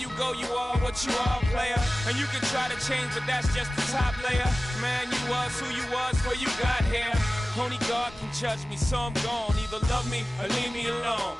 you go, you are what you are, player. And you can try to change, but that's just the top layer. Man, you was who you was before you got here. Only God can judge me, so I'm gone. Either love me or leave me alone.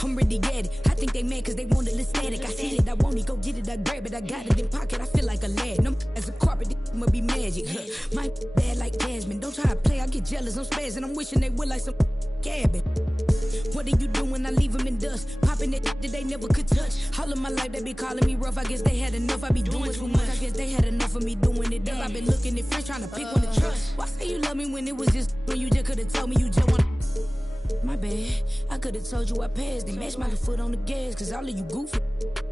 I'm ready to get it. I think they mad cause they want a little static. I see it, I want it, go get it, I grab it. I got it in pocket, I feel like a lad. No, as a carpet, this must be magic. My bad like Jasmine. Don't try to play, I get jealous, I'm spazzing. I'm wishing they would like some cabin. What do you do when I leave them in dust? Popping that that they never could touch. All of my life they be calling me rough. I guess they had enough, I be doing too much. I guess they had enough of me doing it up. I been looking at friends trying to pick one to trust. Why say you love me when it was just when you just could've told me you just want. My bad, I could've told you I passed and matched my foot on the gas. Cause all of you goofy,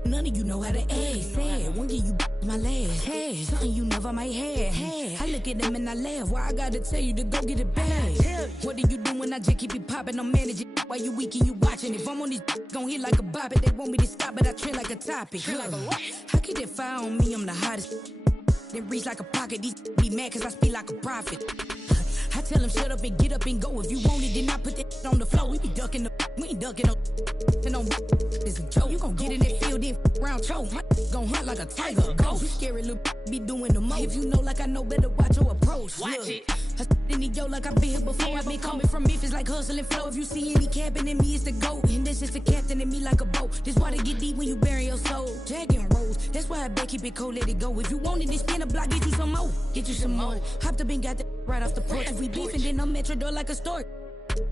none of you know how to act. Sad, one give you my last. Hey, something you never might have. I look at them and I laugh. Why I gotta tell you to go get it back? What do you do when I just keep it popping? I'm managing while you weak and you watching. If I'm on this gon' hit like a bop it. They want me to stop it, I trend like a topic. How can they fire on me? I'm the hottest. Then reach like a pocket. These be mad cause I speak like a prophet. I tell him shut up and get up and go. If you want it, then I put that on the floor. We be ducking the, we ain't ducking no. And on this a joke. You gon' get in that field, then round choke. My gon' hunt like a tiger. Ghost. You scary little be doing the most. If you know like I know, better watch your approach. Watch it. I in the yo like I've been here before. I've been coming from Memphis like hustling flow. If you see any cabin in me, it's the GOAT. And this is the captain in me like a boat. This water get deep when you bury your soul. Jag and rolls. That's why I bet keep it cold, let it go. If you want it, then spin a block, get you some more. Get you some more. Hopped up and got that right off the porch. If we beefing, then I'm Metro door like a stork.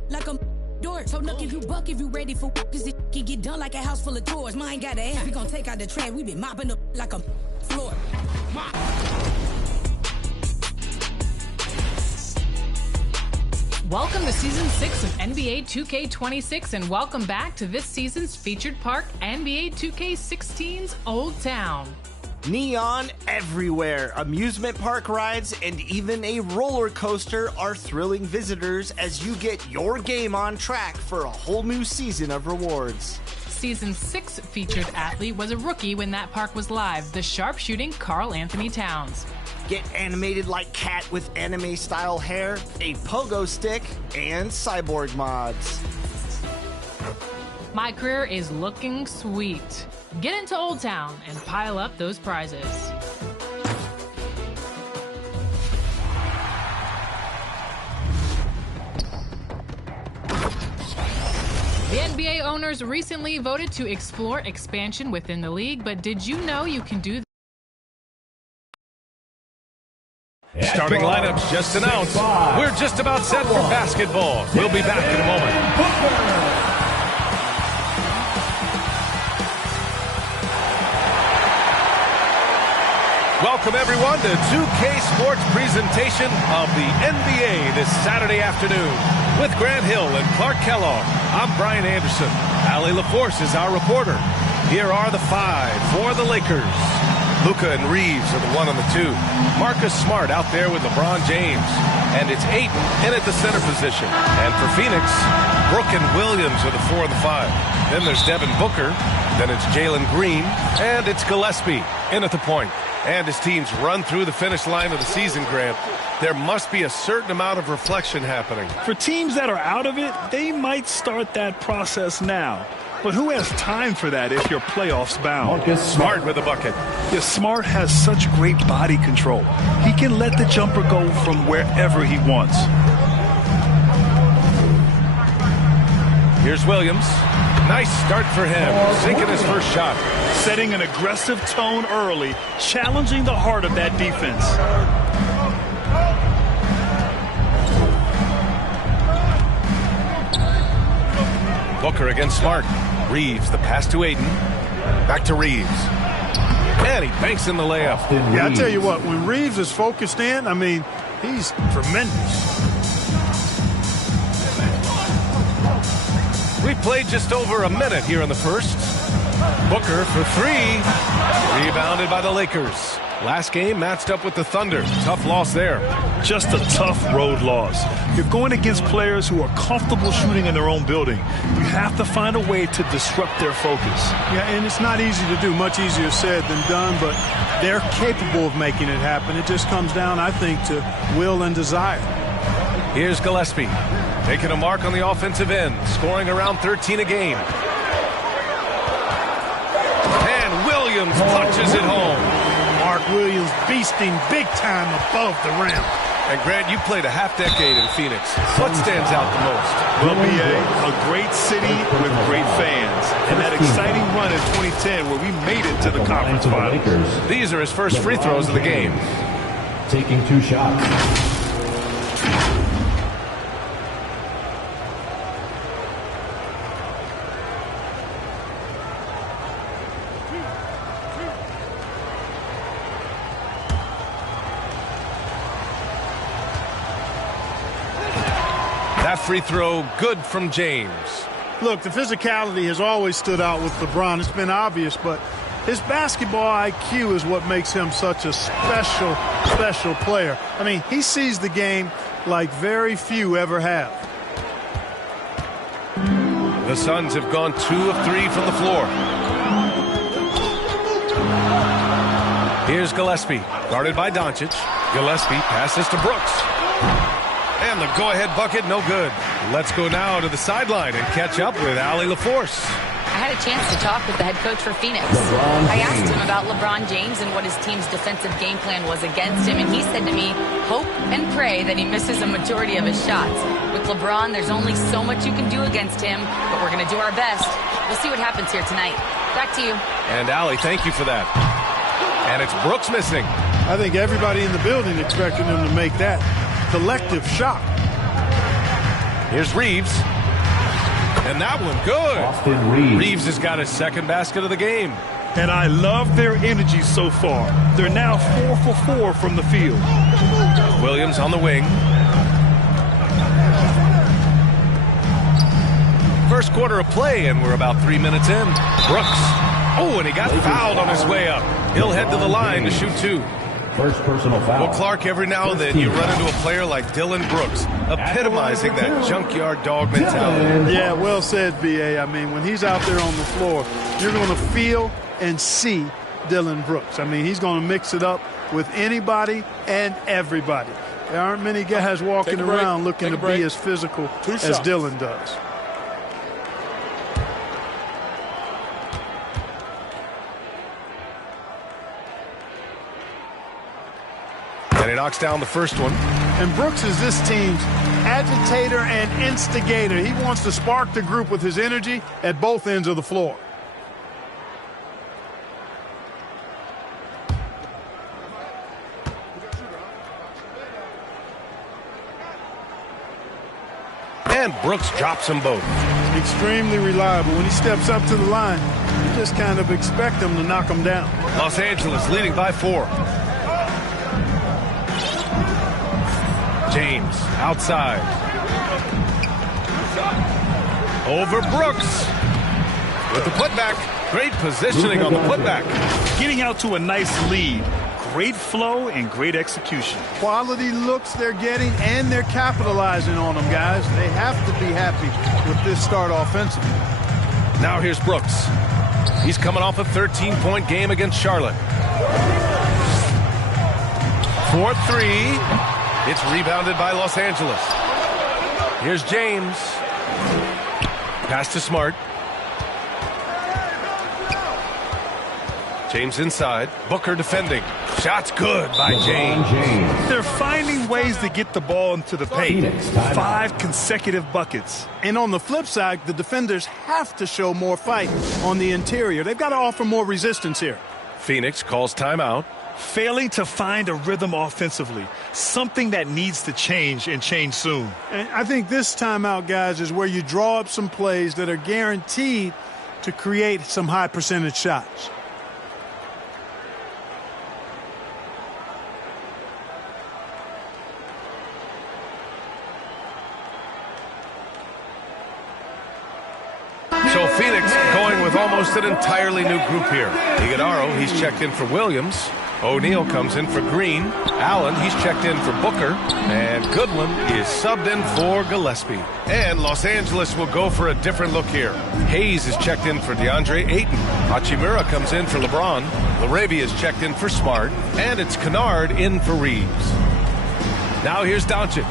Like a door. So look if you buck, if you ready for cause it can get done like a house full of chores. Mine got an ass. We gon' take out the trash. We been mopping up like a floor. Mop. Welcome to Season 6 of NBA 2K26 and welcome back to this season's featured park, NBA 2K16's Old Town. Neon everywhere, amusement park rides, and even a roller coaster are thrilling visitors as you get your game on track for a whole new season of rewards. Season 6 featured athlete was a rookie when that park was live, the sharpshooting Karl Anthony Towns. Get animated like Cat with anime-style hair, a pogo stick, and cyborg mods. My career is looking sweet. Get into Old Town and pile up those prizes. The NBA owners recently voted to explore expansion within the league, but did you know you can do Starting lineups just announced. We're just about set for basketball. We'll be back in a moment. Welcome, everyone, to 2K Sports presentation of the NBA this Saturday afternoon. With Grant Hill and Clark Kellogg, I'm Brian Anderson. Allie LaForce is our reporter. Here are the five for the Lakers. Luka and Reeves are the 1 and the 2. Marcus Smart out there with LeBron James. And it's Ayton in at the center position. And for Phoenix, Brooke and Williams are the 4 and the 5. Then there's Devin Booker. Then it's Jalen Green. And it's Gillespie in at the point. And as teams run through the finish line of the season, Grant, there must be a certain amount of reflection happening. For teams that are out of it, they might start that process now. But who has time for that if you're playoffs bound? Smart with a bucket. Yeah, Smart has such great body control. He can let the jumper go from wherever he wants. Here's Williams. Nice start for him, sinking his first shot. Setting an aggressive tone early, challenging the heart of that defense. Booker against Smart. Reeves, the pass to Ayton. Back to Reeves. And he banks in the layup. Yeah, I tell you what, when Reeves is focused in, I mean, he's tremendous. We've played just over a minute here in the first. Booker for three. Rebounded by the Lakers. Last game matched up with the Thunder. Tough loss there. Just a tough road loss. You're going against players who are comfortable shooting in their own building. You have to find a way to disrupt their focus. Yeah, and it's not easy to do. Much easier said than done, but they're capable of making it happen. It just comes down, I think, to will and desire. Here's Gillespie, taking a mark on the offensive end, scoring around 13 a game. And Williams punches it home. Mark Williams beasting big time above the rim. And Grant, you played a half-decade in Phoenix. What stands out the most? Well, B.A., a great city with great fans. And that exciting run in 2010 where we made it to the conference finals. These are his first free throws of the game. Taking 2 shots. That free throw good from James. Look, the physicality has always stood out with LeBron. It's been obvious, but his basketball IQ is what makes him such a special player. I mean, he sees the game like very few ever have. The Suns have gone 2 of 3 from the floor. Here's Gillespie, guarded by Doncic. Gillespie passes to Brooks. And the go-ahead bucket, no good. Let's go now to the sideline and catch up with Allie LaForce. I had a chance to talk with the head coach for Phoenix. I asked him about LeBron James and what his team's defensive game plan was against him, and he said to me, hope and pray that he misses a majority of his shots. With LeBron, there's only so much you can do against him, but we're going to do our best. We'll see what happens here tonight. Back to you. And Allie, thank you for that. And it's Brooks missing. I think everybody in the building expected him to make that collective shot. Here's Reeves. And that one good. Austin Reeves. Reeves has got his second basket of the game. And I love their energy so far. They're now 4 for 4 from the field. Williams on the wing. First quarter of play, and we're about 3 minutes in. Brooks. Oh, and he got fouled on his way up. He'll head to the line to shoot 2. First personal foul. Well, Clark, every now and then you run into a player like Dylan Brooks, epitomizing that junkyard dog mentality. Yeah, well said, B.A. I mean, when he's out there on the floor, you're going to feel and see Dylan Brooks. I mean, he's going to mix it up with anybody and everybody. There aren't many guys walking around looking to be as physical as Dylan does. And he knocks down the first one. And Brooks is this team's agitator and instigator. He wants to spark the group with his energy at both ends of the floor. And Brooks drops them both. Extremely reliable. When he steps up to the line, you just kind of expect him to knock him down. Los Angeles leading by 4. James outside. Over Brooks. With the putback. Great positioning on the putback. Getting out to a nice lead. Great flow and great execution. Quality looks they're getting, and they're capitalizing on them, guys. They have to be happy with this start offensively. Now here's Brooks. He's coming off a 13-point game against Charlotte. 4-3. It's rebounded by Los Angeles. Here's James. Pass to Smart. James inside. Booker defending. Shots good by James. They're finding ways to get the ball into the paint. 5 consecutive buckets. And on the flip side, the defenders have to show more fight on the interior. They've got to offer more resistance here. Phoenix calls timeout. Failing to find a rhythm offensively. Something that needs to change and change soon. And I think this timeout, guys, is where you draw up some plays that are guaranteed to create some high percentage shots. So Phoenix going with with almost an entirely new group here. Iguodala, he's checked in for Williams. O'Neal comes in for Green. Allen, he's checked in for Booker. And Goodwin is subbed in for Gillespie. And Los Angeles will go for a different look here. Hayes is checked in for DeAndre Ayton. Hachimura comes in for LeBron. LaRavia is checked in for Smart. And it's Kennard in for Reeves. Now here's Doncic.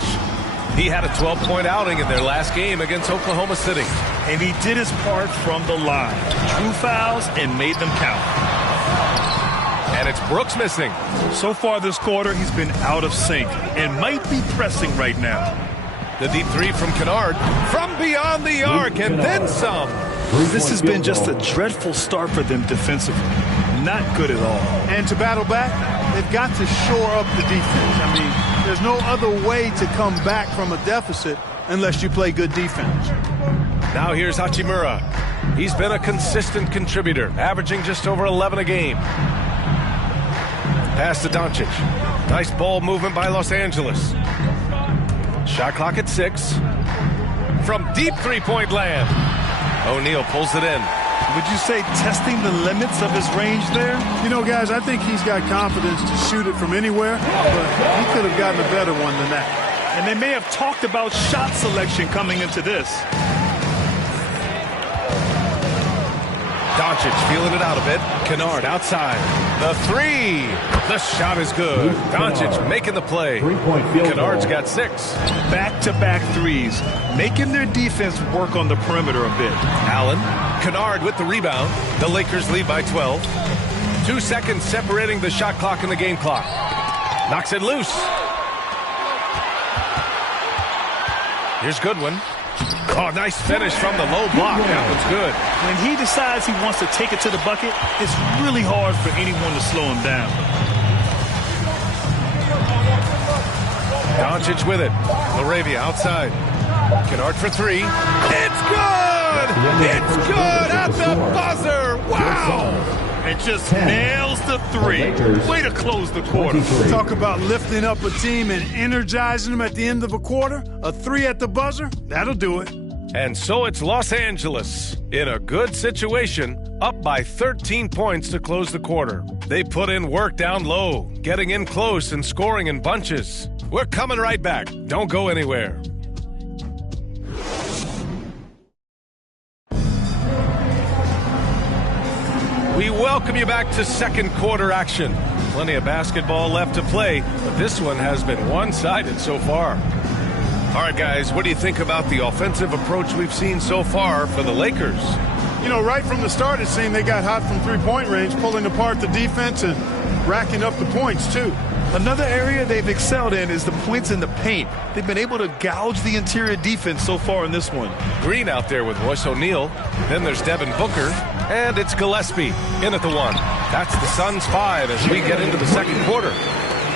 He had a 12-point outing in their last game against Oklahoma City. And he did his part from the line. Drew fouls and made them count. And it's Brooks missing. So far this quarter, he's been out of sync and might be pressing right now. The deep three from Kennard from beyond the arc and then some. This has been just a dreadful start for them defensively. Not good at all. And to battle back, they've got to shore up the defense. I mean, there's no other way to come back from a deficit unless you play good defense. Now here's Hachimura. He's been a consistent contributor, averaging just over 11 a game. Pass to Doncic. Nice ball movement by Los Angeles. Shot clock at 6. From deep three-point land. O'Neal pulls it in. Would you say testing the limits of his range there? You know, guys, I think he's got confidence to shoot it from anywhere, but he could have gotten a better one than that. And they may have talked about shot selection coming into this. Doncic feeling it out a bit. Kennard outside. The three. The shot is good. Doncic making the play. Kennard's got 6. Back-to-back threes, making their defense work on the perimeter a bit. Allen. Kennard with the rebound. The Lakers lead by 12. 2 seconds separating the shot clock and the game clock. Knocks it loose. Here's Goodwin. Oh, nice finish from the low block. That one's good. When he decides he wants to take it to the bucket, it's really hard for anyone to slow him down. Doncic with it. LaRavia outside. Kennard for 3. It's good! It's good at the buzzer! Wow! And just nails the 3. Way to close the quarter. Talk about lifting up a team and energizing them at the end of a quarter. A 3 at the buzzer, that'll do it. And so it's Los Angeles in a good situation, up by 13 points to close the quarter. They put in work down low, getting in close and scoring in bunches. We're coming right back. Don't go anywhere. We welcome you back to second quarter action. Plenty of basketball left to play, but this one has been one-sided so far. All right, guys, what do you think about the offensive approach we've seen so far for the Lakers? You know, right from the start, it seemed they got hot from three-point range, pulling apart the defense and racking up the points, too. Another area they've excelled in is the points in the paint. They've been able to gouge the interior defense so far in this one. Green out there with Royce O'Neal. Then there's Devin Booker. And it's Gillespie in at the 1. That's the Suns' 5 as we get into the second quarter.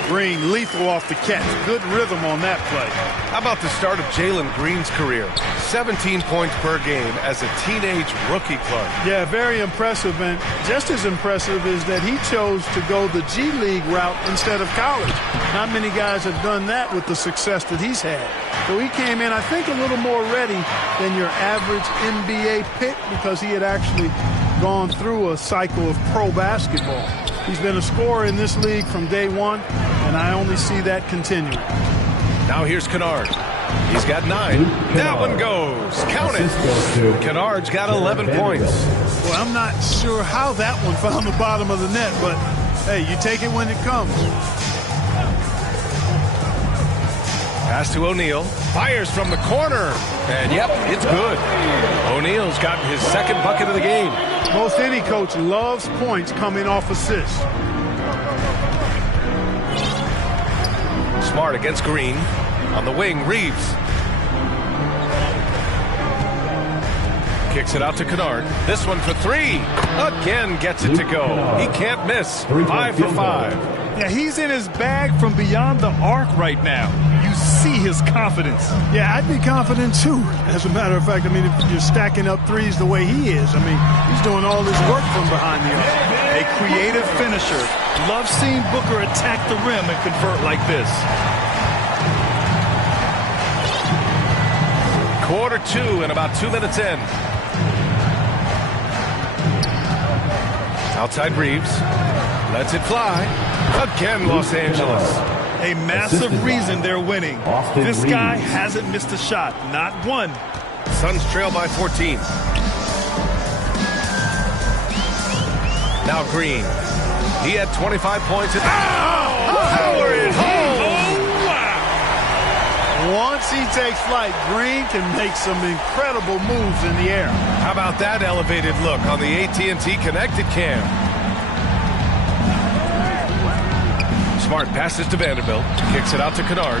Green lethal off the catch. Good rhythm on that play. How about the start of Jalen Green's career? 17 points per game as a teenage rookie, Clark. Yeah, very impressive. And just as impressive is that he chose to go the G League route instead of college. Not many guys have done that with the success that he's had. So he came in, I think, a little more ready than your average NBA pick because he had actually gone through a cycle of pro basketball. He's been a scorer in this league from day one, and I only see that continuing. Now here's Kennard. He's got 9. That one goes. Count it. Kennard's got 11 points. Well, I'm not sure how that one found the bottom of the net, but, hey, you take it when it comes. Pass to O'Neal. Fires from the corner. And, yep, it's good. O'Neal's gotten his second bucket of the game. Most any coach loves points coming off assists. Smart against Green. On the wing, Reeves. Kicks it out to Kennard. This one for 3. Again gets it to go. He can't miss. 5 for 5. Yeah, he's in his bag from beyond the arc right now. You see his confidence. Yeah, I'd be confident too. As a matter of fact, I mean, if you're stacking up threes the way he is, I mean, he's doing all this work from behind the arc. A creative finisher. Love seeing Booker attack the rim and convert like this. Quarter 2 and about 2 minutes in. Outside Reeves. Lets it fly. Again, Los Angeles. A massive reason they're winning. This guy hasn't missed a shot. Not one. Suns trail by 14. Now Green. He had 25 points. Power it home. Oh, wow. Once he takes flight, Green can make some incredible moves in the air. How about that elevated look on the AT&T Connected Cam? Smart passes to Vanderbilt. Kicks it out to Kennard.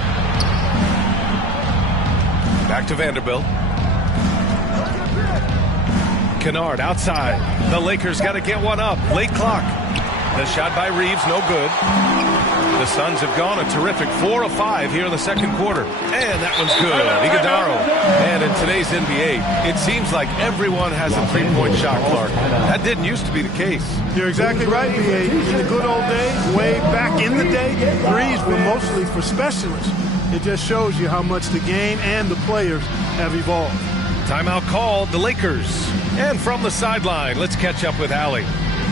Back to Vanderbilt. Kennard outside. The Lakers got to get one up. Late clock. The shot by Reeves, no good. The Suns have gone a terrific 4 of 5 here in the second quarter. And that one's good. Iguodala. And in today's NBA, it seems like everyone has a three-point shot, Clark. That didn't used to be the case. You're exactly right, B.A. In the good old days, way back in the day, threes were mostly for specialists. It just shows you how much the game and the players have evolved. Timeout called, the Lakers. And from the sideline, let's catch up with Allie.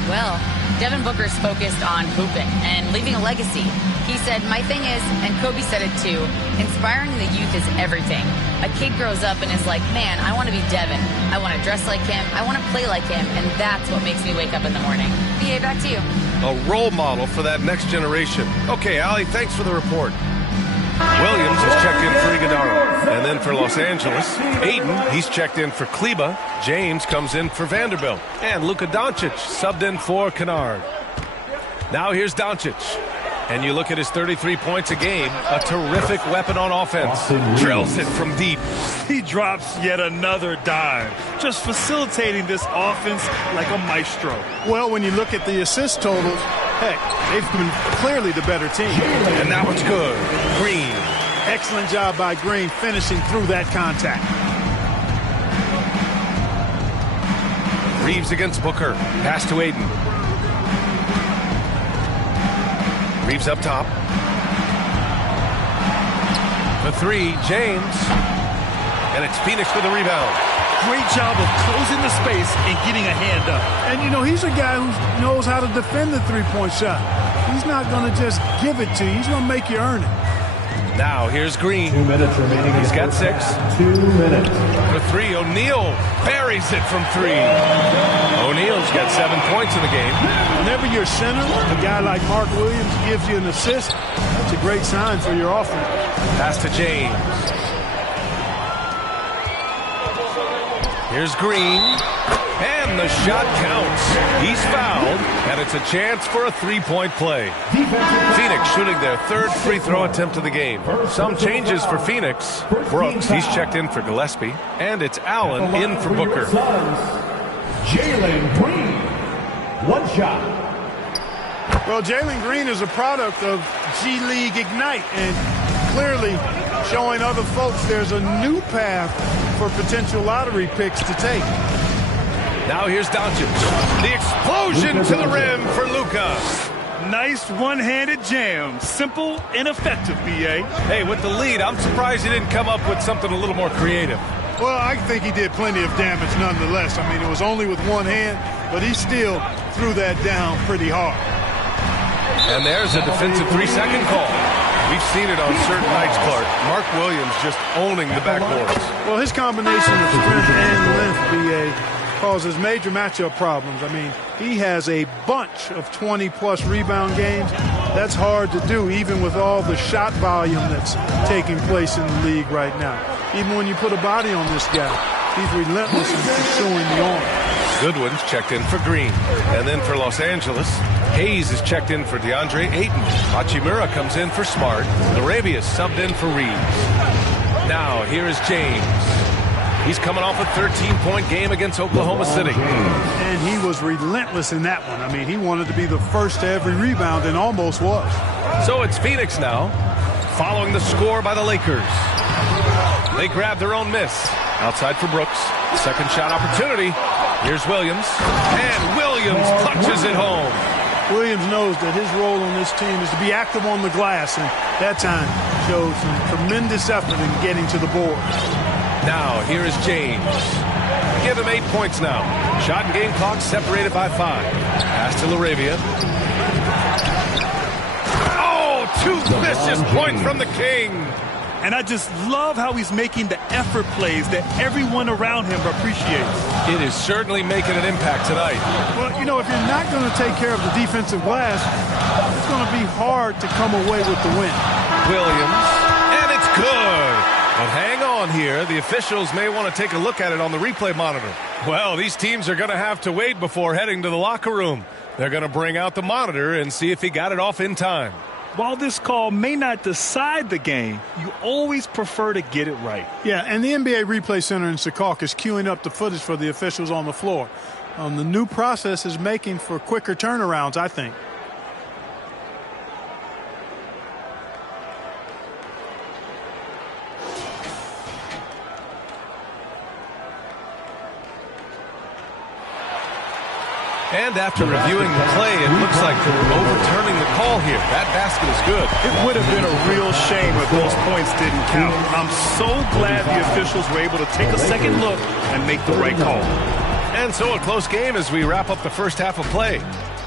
Well, Devin Booker's focused on hooping and leaving a legacy. He said, my thing is, and Kobe said it too, inspiring the youth is everything. A kid grows up and is like, man, I want to be Devin. I want to dress like him. I want to play like him. And that's what makes me wake up in the morning. BA, back to you. A role model for that next generation. Okay, Allie, thanks for the report. Williams has checked in for Iguodala. And then for Los Angeles, Ayton, he's checked in for Kleba. James comes in for Vanderbilt. And Luka Doncic subbed in for Kennard. Now here's Doncic. And you look at his 33 points a game, a terrific weapon on offense. Drills it from deep. He drops yet another dime, just facilitating this offense like a maestro. Well, when you look at the assist totals, heck, they've been clearly the better team. And that one's good. Green. Excellent job by Green finishing through that contact. Reeves against Booker. Pass to Ayton. Reeves up top. The three, James. And it's Phoenix with the rebound. Great job of closing the space and getting a hand up. And, you know, he's a guy who knows how to defend the three-point shot. He's not going to just give it to you. He's going to make you earn it. Now, here's Green. 2 minutes remaining. He's got 6. 2 minutes. For 3, O'Neal buries it from 3. O'Neal's got 7 points in the game. Whenever your center, a guy like Mark Williams, gives you an assist, that's a great sign for your offense. Pass to James. Here's Green. And the shot counts. He's fouled, and it's a chance for a three-point play. Phoenix shooting their 3rd free throw attempt of the game. Some changes for Phoenix. Brooks, he's checked in for Gillespie, and it's Allen in for Booker. Jalen Green. One shot. Well, Jalen Green is a product of G League Ignite, and clearly showing other folks there's a new path for potential lottery picks to take. Now here's Doncic. The explosion to the rim for Luka. Nice one-handed jam. Simple and effective, B.A. Hey, with the lead, I'm surprised he didn't come up with something a little more creative. Well, I think he did plenty of damage nonetheless. I mean, it was only with one hand, but he still threw that down pretty hard. And there's a defensive 3-second call. We've seen it on certain nights, Clark. Mark Williams just owning the backboards. Well, his combination of strength and length, B.A., causes major matchup problems. I mean, he has a bunch of 20-plus rebound games. That's hard to do, even with all the shot volume that's taking place in the league right now. Even when you put a body on this guy, he's relentless in pursuing the arm. Goodwin's checked in for Green. And then for Los Angeles, Hayes is checked in for DeAndre Ayton. Hachimura comes in for Smart. Larabius subbed in for Reeves. Now, here is James. He's coming off a 13-point game against Oklahoma City. And he was relentless in that one. I mean, he wanted to be the first to every rebound and almost was. So it's Phoenix now, following the score by the Lakers. They grab their own miss. Outside for Brooks. Second shot opportunity. Here's Williams. And Williams punches it home. Williams knows that his role on this team is to be active on the glass, and that time showed some tremendous effort in getting to the board. Now, here is James. give him 8 points now. Shot and game clock separated by 5. Pass to LaRavia. Oh, 2 vicious points from the King. And I just love how he's making the effort plays that everyone around him appreciates. It is certainly making an impact tonight. Well, you know, if you're not going to take care of the defensive glass, it's going to be hard to come away with the win. Williams, and it's good. But hang on here. The officials may want to take a look at it on the replay monitor. Well, these teams are going to have to wait before heading to the locker room. They're going to bring out the monitor and see if he got it off in time. While this call may not decide the game, you always prefer to get it right. Yeah, and the NBA Replay Center in Secaucus is queuing up the footage for the officials on the floor. The new process is making for quicker turnarounds, I think. And after reviewing the play, it looks like they're overturning the call here. That basket is good. It would have been a real shame if those points didn't count. I'm so glad the officials were able to take a second look and make the right call. And so a close game as we wrap up the first half of play.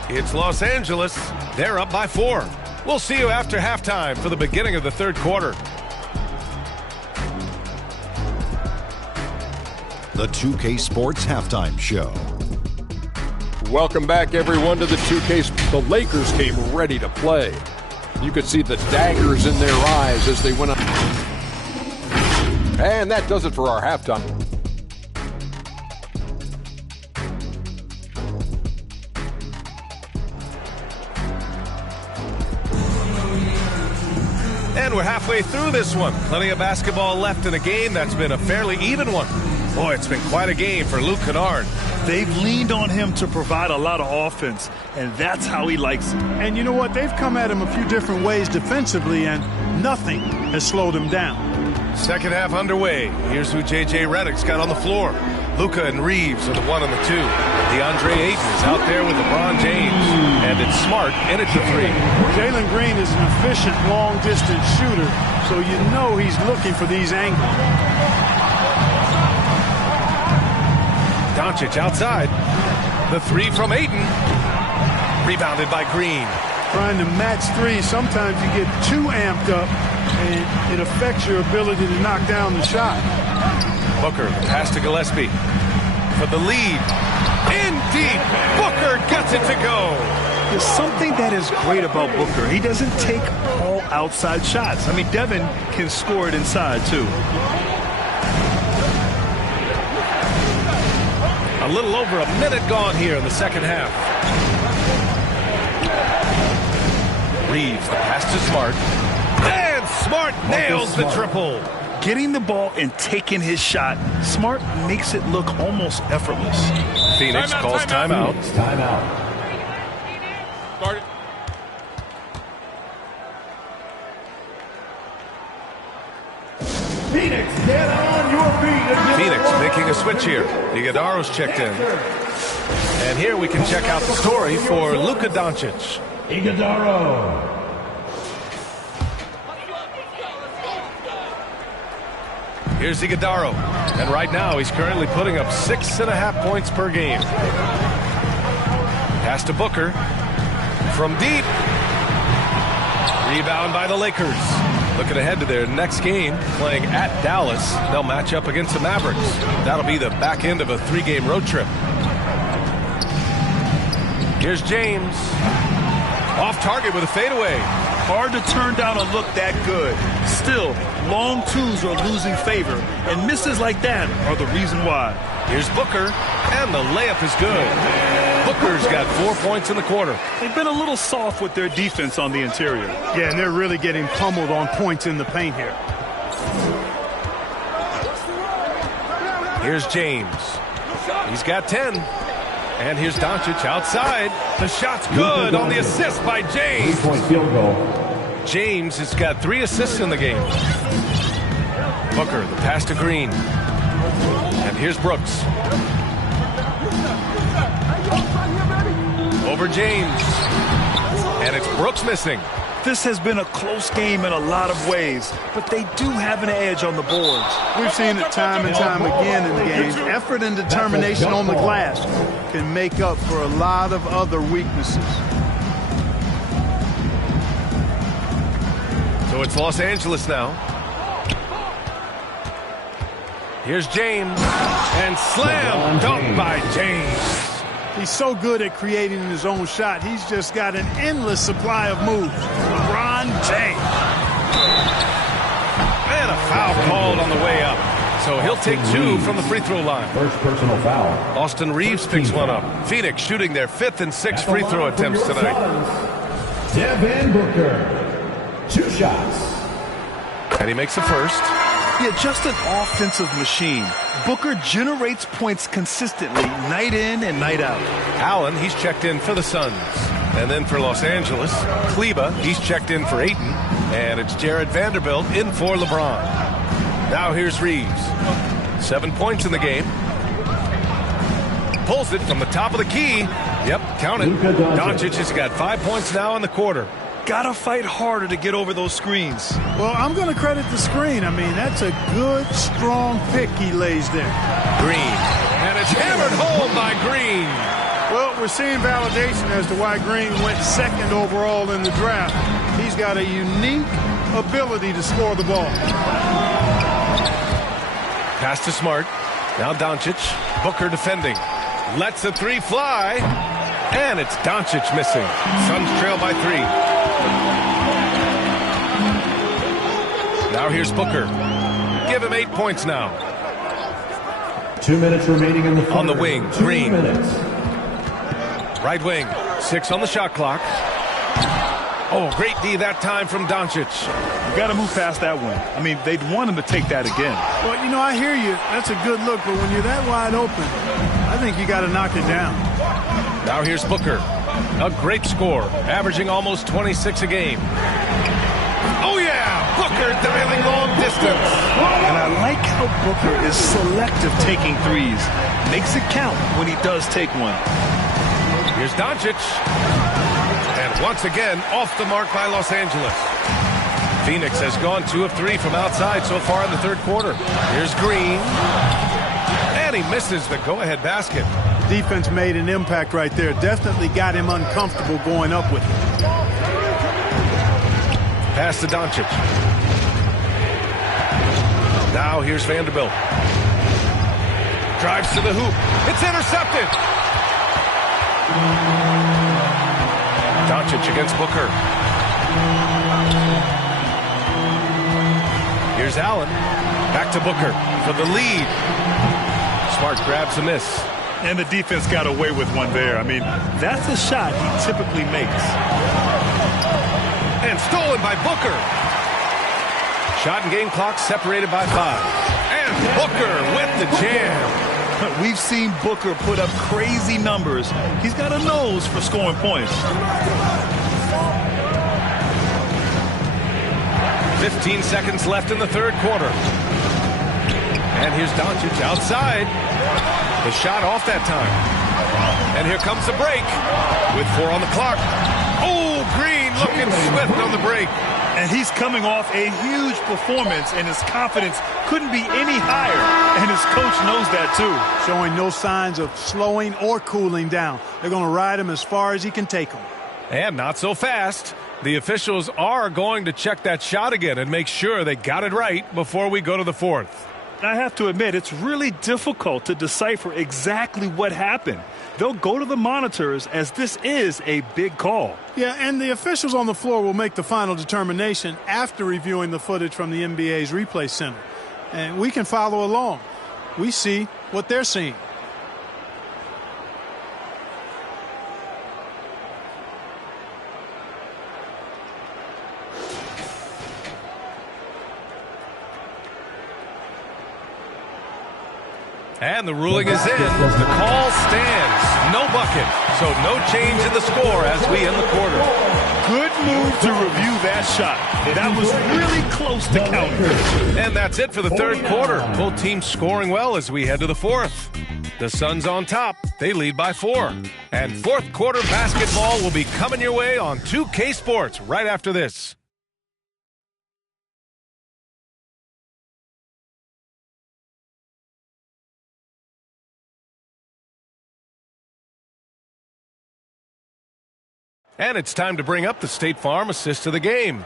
It's Los Angeles. They're up by 4. We'll see you after halftime for the beginning of the third quarter. The 2K Sports Halftime Show. Welcome back, everyone, to the 2K. The Lakers came ready to play. You could see the daggers in their eyes as they went up. And that does it for our halftime. And we're halfway through this one. Plenty of basketball left in a game that's been a fairly even one. Boy, it's been quite a game for Luke Kennard. They've leaned on him to provide a lot of offense, and that's how he likes it. And you know what? They've come at him a few different ways defensively, and nothing has slowed him down. Second half underway. Here's who J.J. Redick's got on the floor. Luka and Reeves are the 1 and the 2. DeAndre Ayton is out there with LeBron James. And it's Smart in at the 3. Jalen Green is an efficient long-distance shooter, so you know he's looking for these angles. Doncic outside. The 3 from Ayton. Rebounded by Green. Trying to match 3, sometimes you get too amped up, and it affects your ability to knock down the shot. Booker, the pass to Gillespie. For the lead. In deep. Booker gets it to go. There's something that is great about Booker. He doesn't take all outside shots. I mean, Devin can score it inside, too. A little over a minute gone here in the second half. Reeves, the pass to Smart. And Smart nails the triple. Getting the ball and taking his shot, Smart makes it look almost effortless. Phoenix calls timeout. Timeout. Start it. Phoenix, get on your feet. Phoenix making a switch here. Iguodala's checked in. And here we can check out the story for Luka Doncic. Iguodala. Here's Iguodala. And right now he's currently putting up 6.5 points per game. Pass to Booker. From deep. Rebound by the Lakers. Looking ahead to their next game, playing at Dallas. They'll match up against the Mavericks. That'll be the back end of a 3-game road trip. Here's James. Off target with a fadeaway. Hard to turn down a look that good. Still, long twos are losing favor, and misses like that are the reason why. Here's Booker, and the layup is good. Booker's got 4 points in the quarter. They've been a little soft with their defense on the interior. Yeah, and they're really getting pummeled on points in the paint here. Here's James. He's got 10. And here's Doncic outside. The shot's good on the assist by James. 3-point field goal. James has got 3 assists in the game. Booker, the pass to Green. And here's Brooks. Over James. And it's Brooks missing. This has been a close game in a lot of ways, but they do have an edge on the boards. We've seen it time and time again in games. Effort and determination on the glass can make up for a lot of other weaknesses. So it's Los Angeles now. Here's James, and slam dunk by James. He's so good at creating his own shot. He's just got an endless supply of moves. LeBron James. And a foul called on the way up. So he'll take 2 from the free throw line. First personal foul. Austin Reeves picks one up. Phoenix shooting their 5th and 6th free throw attempts tonight. Devin Booker. 2 shots. And he makes the first. Yeah, just an offensive machine. Booker generates points consistently, night in and night out. Allen, he's checked in for the Suns. And then for Los Angeles, Kleba, he's checked in for Ayton. And it's Jared Vanderbilt in for LeBron. Now here's Reeves. 7 points in the game. Pulls it from the top of the key. Yep, count it. Doncic has got 5 points now in the quarter. Gotta fight harder to get over those screens. Well, I'm going to credit the screen. I mean, that's a good, strong pick he lays there. Green. And it's hammered home by Green. Well, we're seeing validation as to why Green went 2nd overall in the draft. He's got a unique ability to score the ball. Pass to Smart. Now Doncic. Booker defending. Lets the 3 fly. And it's Doncic missing. Suns trail by 3. Now here's Booker. Give him 8 points now. 2 minutes remaining in the quarter. On the wing, 2 Green. minutes. Right wing. 6 on the shot clock. Oh, great D that time from Doncic. You got to move past that one. I mean, they'd want him to take that again. Well, you know, I hear you. That's a good look, but when you're that wide open, I think you got to knock it down. Now here's Booker. A great score, averaging almost 26 a game. Oh, yeah! Booker dialing long distance. And I like how Booker is selective taking threes. Makes it count when he does take one. Here's Doncic. And once again, off the mark by Los Angeles. Phoenix has gone 2 of 3 from outside so far in the third quarter. Here's Green. And he misses the go-ahead basket. Defense made an impact right there. Definitely got him uncomfortable going up with it. Pass to Doncic. Now here's Vanderbilt. Drives to the hoop. It's intercepted. Doncic against Booker. Here's Allen. Back to Booker for the lead. Smart grabs a miss. And the defense got away with one there. I mean, that's a shot he typically makes. And stolen by Booker. Shot and game clock separated by 5. And Booker with the jam. We've seen Booker put up crazy numbers. He's got a nose for scoring points. 15 seconds left in the third quarter. And here's Doncic outside. The shot off that time. And here comes the break with 4 on the clock. Oh, Green looking swift on the break. And he's coming off a huge performance, and his confidence couldn't be any higher. And his coach knows that, too. Showing no signs of slowing or cooling down. They're going to ride him as far as he can take him. And not so fast. The officials are going to check that shot again and make sure they got it right before we go to the fourth. I have to admit, it's really difficult to decipher exactly what happened. They'll go to the monitors as this is a big call. Yeah, and the officials on the floor will make the final determination after reviewing the footage from the NBA's replay center. And we can follow along. We see what they're seeing. And the ruling is in. The call stands. No bucket. So no change in the score as we end the quarter. Good move to review that shot. That was really close to counting. And that's it for the third quarter. Both teams scoring well as we head to the fourth. The Suns on top. They lead by 4. And fourth quarter basketball will be coming your way on 2K Sports right after this. And it's time to bring up the State Farm assist of the game.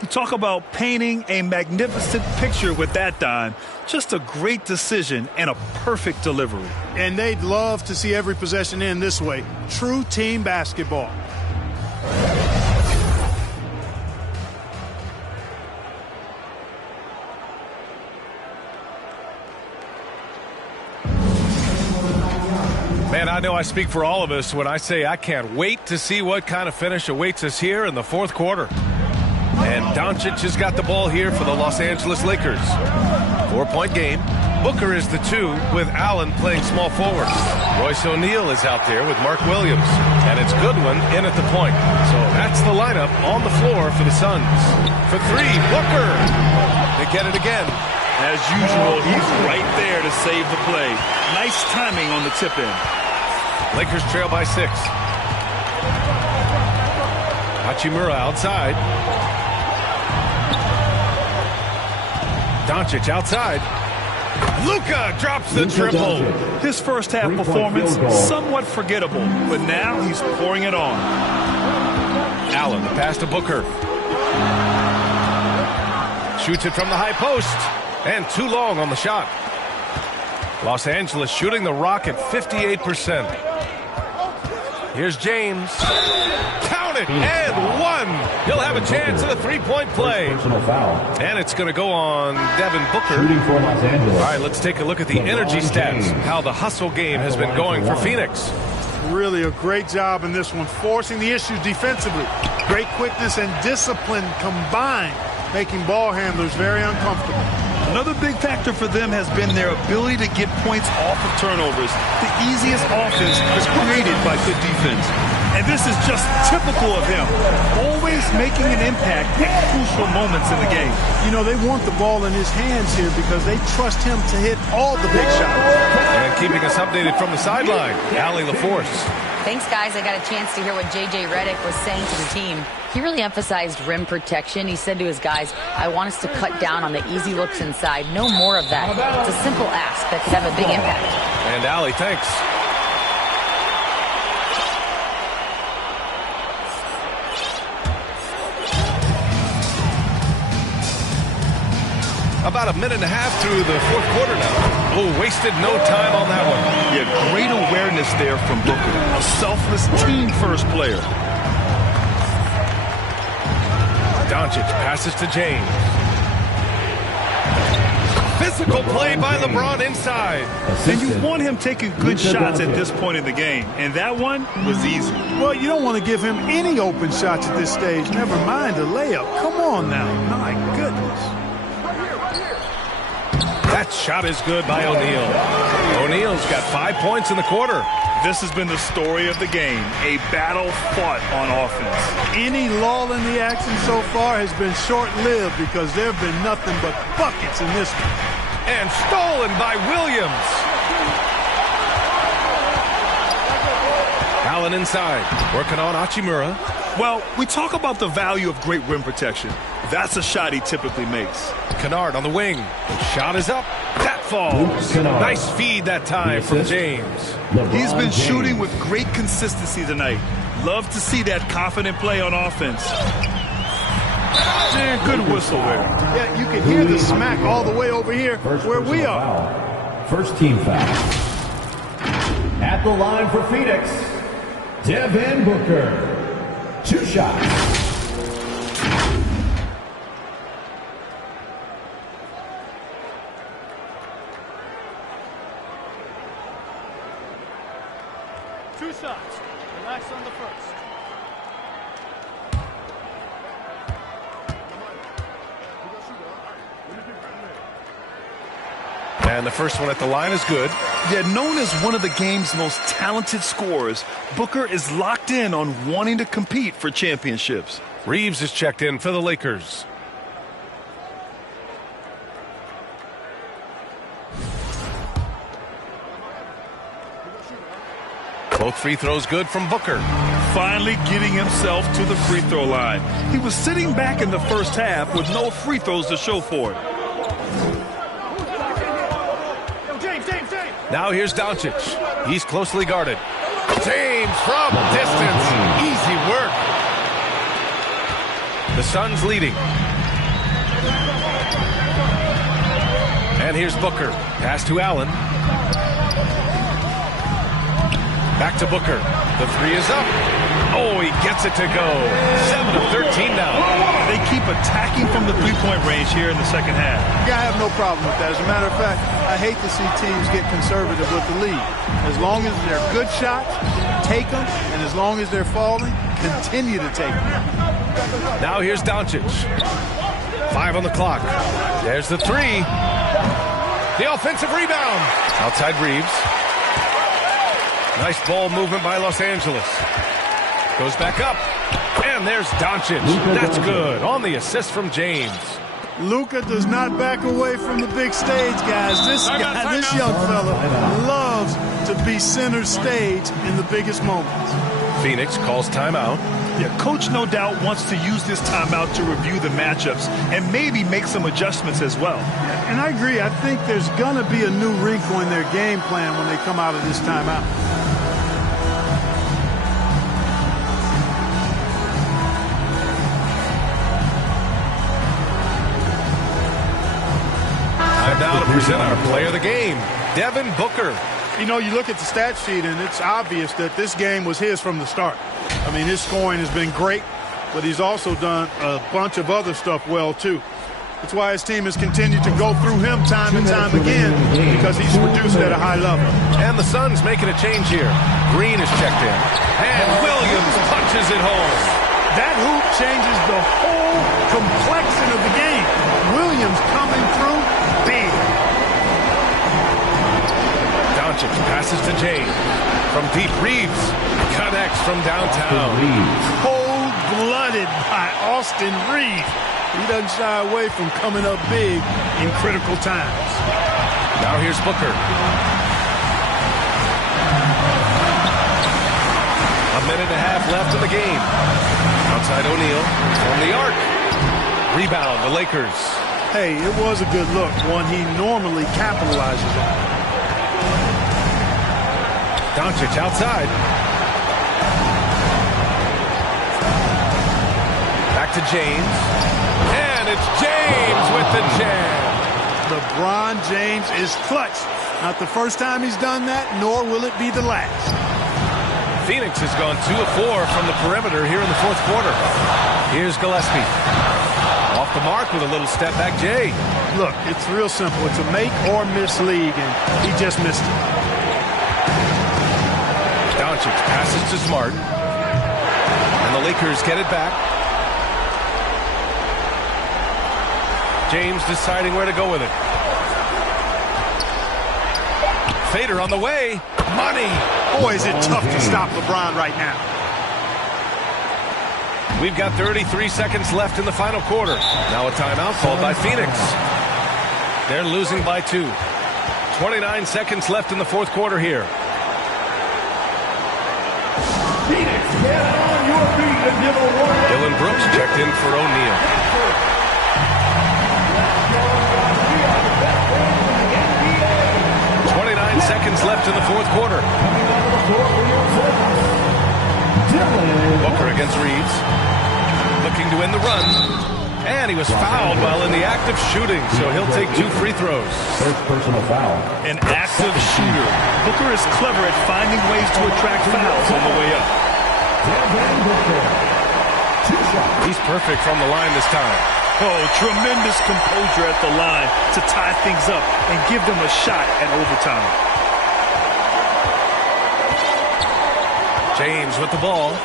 You talk about painting a magnificent picture with that, Don. Just a great decision and a perfect delivery. And they'd love to see every possession end this way. True team basketball. Man, I know I speak for all of us when I say I can't wait to see what kind of finish awaits us here in the fourth quarter. And Doncic has got the ball here for the Los Angeles Lakers. 4-point game. Booker is the 2 with Allen playing small forward. Royce O'Neal is out there with Mark Williams. And it's Goodwin in at the point. So that's the lineup on the floor for the Suns. For 3, Booker. They get it again. As usual, he's right there to save the play. Nice timing on the tip in. Lakers trail by 6. Hachimura outside. Doncic outside. Luka drops the triple. His first half performance somewhat forgettable, but now he's pouring it on. Allen, the pass to Booker. Shoots it from the high post. And too long on the shot. Los Angeles shooting the rock at 58%. Here's James. Count it, and 1. He'll have a chance at a 3-point play. And it's going to go on Devin Booker. All right, let's take a look at the energy stats, how the hustle game has been going for Phoenix. Really a great job in this one, forcing the issues defensively. Great quickness and discipline combined, making ball handlers very uncomfortable. Another big factor for them has been their ability to get points off of turnovers. The easiest offense is created by good defense. And this is just typical of him. Always making an impact at crucial moments in the game. You know, they want the ball in his hands here because they trust him to hit all the big shots. And keeping us updated from the sideline, Allie LaForce. Thanks, guys. I got a chance to hear what J.J. Redick was saying to the team. He really emphasized rim protection. He said to his guys, I want us to cut down on the easy looks inside. No more of that. It's a simple ask that could have a big impact. And Allie, thanks. About a minute and a half through the fourth quarter now. Oh, wasted no time on that one. Yeah, great awareness there from Booker. A selfless team-first player. Doncic passes to James. Physical play by LeBron inside. And you want him taking good shots at this point in the game. And that one was easy. Well, you don't want to give him any open shots at this stage. Never mind a layup. Come on now. My goodness. That shot is good by O'Neal. O'Neal's got 5 points in the quarter. This has been the story of the game, a battle fought on offense. Any lull in the action so far has been short-lived because there have been nothing but buckets in this one. And stolen by Williams. Allen inside, working on Hachimura. Well, we talk about the value of great rim protection. That's a shot he typically makes. Kennard on the wing. The shot is up. That falls. Nice feed that time from James. He's been shooting with great consistency tonight. Love to see that confident play on offense. Yeah, good whistle there. Yeah, you can hear the smack all the way over here where we are. First team foul. At the line for Phoenix, Devin Booker. 2 shots. Relax on the first. And the first one at the line is good. Yeah, known as one of the game's most talented scorers, Booker is locked in on wanting to compete for championships. Reeves is checked in for the Lakers. Both free throws good from Booker. Finally getting himself to the free throw line. He was sitting back in the first half with no free throws to show for it. Now here's Doncic. He's closely guarded. James from distance. Easy work. The Suns leading. And here's Booker. Pass to Allen. Back to Booker. The three is up. Oh, he gets it to go. 7 of 13 now. They keep attacking from the three-point range here in the second half. Yeah, I have no problem with that. As a matter of fact, I hate to see teams get conservative with the lead. As long as they're good shots, take them. And as long as they're falling, continue to take them. Now here's Doncic. 5 on the clock. There's the three. The offensive rebound. Outside Reeves. Nice ball movement by Los Angeles. Goes back up. And there's Doncic. That's good. On the assist from James. Luka does not back away from the big stage, guys. This young fella loves to be center stage in the biggest moments. Phoenix calls timeout. Yeah, coach no doubt wants to use this timeout to review the matchups and maybe make some adjustments as well. And I agree. I think there's going to be a new wrinkle in their game plan when they come out of this timeout. Now to present our player of the game, Devin Booker. You know, you look at the stat sheet, and it's obvious that this game was his from the start. I mean, his scoring has been great, but he's also done a bunch of other stuff well, too. That's why his team has continued to go through him time and time again, because he's produced at a high level. And the Suns making a change here. Green is checked in. And Williams punches it home. That hoop changes the whole complexion of the game. Williams coming through big. Doncic passes to James. From deep, Reeves connects from downtown. Cold-blooded by Austin Reeves. He doesn't shy away from coming up big in critical times. Now here's Booker. A minute and a half left in the game. Outside O'Neal from the arc. Rebound, the Lakers. Hey, it was a good look, one he normally capitalizes on. Doncic outside. Back to James. And it's James with the jam. LeBron James is clutch. Not the first time he's done that, nor will it be the last. Phoenix has gone 2 of 4 from the perimeter here in the fourth quarter. Here's Gillespie. Off the mark with a little step back, Jay. Look, it's real simple. It's a make or miss league, and he just missed it. Doncic passes to Smart. And the Lakers get it back. James deciding where to go with it. Fader on the way. Money. Boy, is it tough to stop LeBron right now. We've got 33 seconds left in the final quarter. Now a timeout called by Phoenix. They're losing by 2. 29 seconds left in the fourth quarter here. Phoenix, get on your feet and give a warning. Dylan Brooks checked in for O'Neal. Seconds left in the fourth quarter. Booker against Reeves. Looking to win the run. And he was fouled while in the act of shooting, so he'll take 2 free throws. First personal foul. An active shooter. Booker is clever at finding ways to attract fouls on the way up. He's perfect from the line this time. Oh, tremendous composure at the line to tie things up and give them a shot at overtime. James with the ball.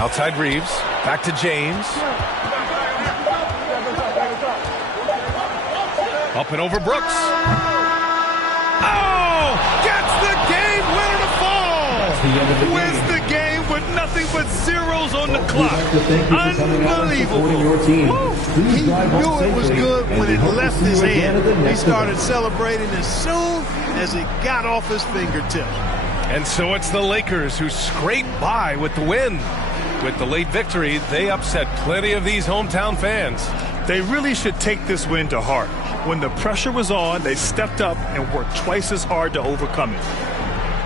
Outside Reeves. Back to James. Up and over Brooks. Oh! Gets the game winner to fall! Wins the game with nothing but zeros on the clock. Unbelievable. He knew it was good when it left his hand. He started celebrating as soon as it got off his fingertip. And so it's the Lakers who scrape by with the win. With the late victory, they upset plenty of these hometown fans. They really should take this win to heart. When the pressure was on, they stepped up and worked twice as hard to overcome it.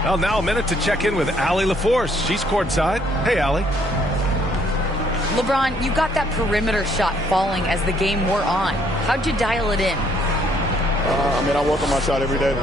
Well, now a minute to check in with Allie LaForce. She's courtside. Hey, Allie. LeBron, you got that perimeter shot falling as the game wore on. How'd you dial it in? I work on my shot every day.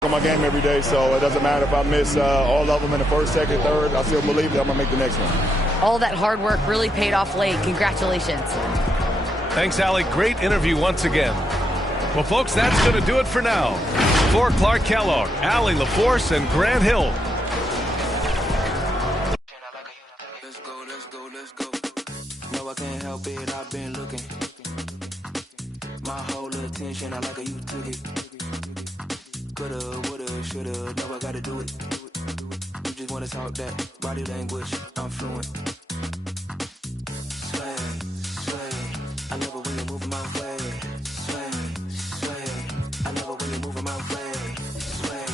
On my game every day, so it doesn't matter if I miss all of them in the first, second, third. I still believe that I'm gonna make the next one. All that hard work really paid off late. Congratulations. Thanks, Allie. Great interview once again. Well, folks, that's going to do it for now. For Clark Kellogg, Allie LaForce, and Grant Hill. Let's go. No, I can't help it. I've been looking. My whole attention, I like how you took it. Coulda, woulda, shoulda, now I gotta do it. You just wanna talk that body language, I'm fluent. Sway, I love it when you're moving my way. Sway, I love it when you're moving my way. Sway,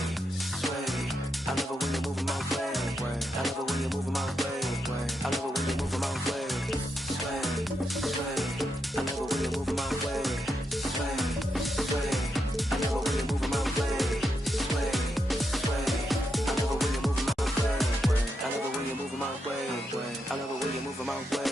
I love it when you're moving my way. I love it when you're moving my way. I love it when you're moving my way. Sway, I love it when you're moving my way. Sway, I love it when you're moving my way. I love it when you're moving my way.